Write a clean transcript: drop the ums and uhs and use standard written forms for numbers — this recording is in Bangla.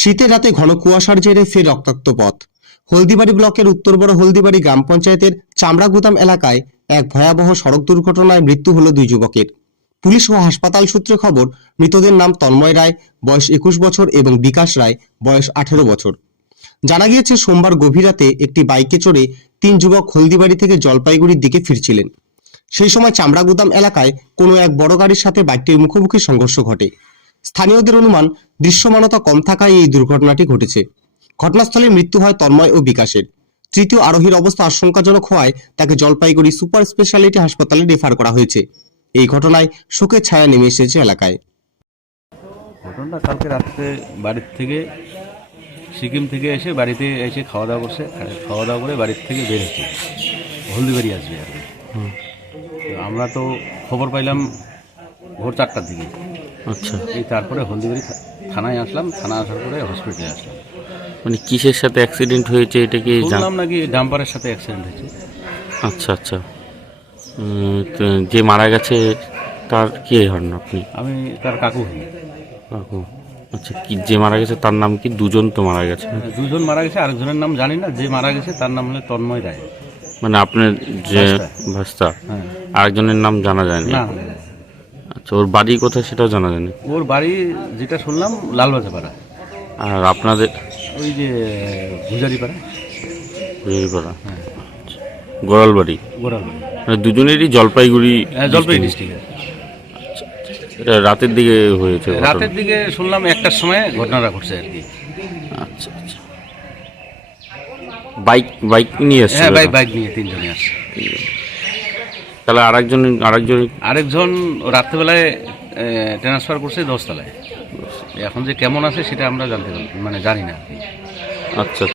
শীতের রাতে ঘন কুয়াশার জেরে ফের রক্তাক্ত পথ। হলদিবাড়ি ব্লকের উত্তর বড় হলদিবাড়ি গ্রাম পঞ্চায়েতের চামড়াগুদাম এলাকায় এক ভয়াবহ সড়ক দুর্ঘটনায় মৃত্যু হল দুই যুবকের। পুলিশ ও হাসপাতাল সূত্রে খবর, মৃতদের নাম তন্ময় রায়, বয়স 21 বছর এবং বিকাশ রায়, বয়স 18 বছর। জানা গিয়েছে, সোমবার গভীর রাতে একটি বাইকে চড়ে তিন যুবক হলদিবাড়ি থেকে জলপাইগুড়ির দিকে ফিরছিলেন। সেই সময় চামড়াগুদাম এলাকায় কোনো এক বড় গাড়ির সাথে বাইকটির মুখোমুখি সংঘর্ষ ঘটে। স্থানীয়দের অনুমান, দৃশ্যমানতা কম থাকায় এই দুর্ঘটনাটি ঘটেছে। ঘটনাস্থলে মৃত্যু হয় তন্ময় ও বিকাশের। তৃতীয় আরোহীর অবস্থা আশঙ্কাজনক হওয়ায় তাকে জলপাইগুড়ি সুপার স্পেশালিটি হাসপাতালে রেফার করা হয়েছে। এই ঘটনায় শোকের ছায়া নেমে এসেছে এলাকায়। ঘটনাটা কালকে রাত্রে বাড়ির থেকে সিকিম থেকে এসে বাড়িতে এসে খাওয়া দাওয়া করছে, খাওয়া দাওয়া করে বাড়ির থেকে বেরিয়েছে, হলদিবাড়ি আসবে আর কি। তো আমরা তো খবর পাইলাম ভোর 4টার দিকে। আচ্ছা, এই তারপরে হলদিবাড়ি থানায় আসলাম, থানা আসার পরে হসপিটালে আসলাম। মানে কিসের সাথে অ্যাক্সিডেন্ট হয়েছে এটা কি শুনলাম নাকি ডাম্পারের সাথে অ্যাক্সিডেন্ট হয়েছে। আচ্ছা আচ্ছা। তো যে মারা গেছে তার কে হন আপনি? আমি তার কাকু হই। কাকু। আচ্ছা, কি যে মারা গেছে তার নাম কি? দুজন তো মারা গেছে। দুজন মারা গেছে, আরেকজনের নাম জানি না। যে মারা গেছে তার নাম হলো তন্ময় রায়। মানে আপনার যে ভাস্তা। ভাস্তা, হ্যাঁ। আরেকজনের নাম জানা যায়নি। না, আচ্ছা, ওর বাড়ি কোথায় সেটাও জানা যায়নি। ওর বাড়ি যেটা শুনলাম লালবাজাপাড়া, আর আপনাদের ওই যে গুজারিপাড়া। বেরিপাড়া, হ্যাঁ, গোড়ালবাড়ি। গোড়ালবাড়ি। মানে দুজনেরই জলপাইগুড়ি। হ্যাঁ, জলপাইগুড়ি ডিস্ট্রিক্টের। এটা রাতের দিকে হয়েছে ঘটনা? রাতের দিকে শুনলাম 1টার সময় ঘটনাটা ঘটছে আর কি। আচ্ছা আচ্ছা। বাইক নিয়ে এসছে? হ্যাঁ, বাইক নিয়ে তিনজনে আসছে। তাহলে আরেকজন আরেকজন রাত্রেবেলায় ট্রান্সফার করছে 10 তলায়। এখন যে কেমন আছে সেটা আমরা জানি না আর কি। আচ্ছা।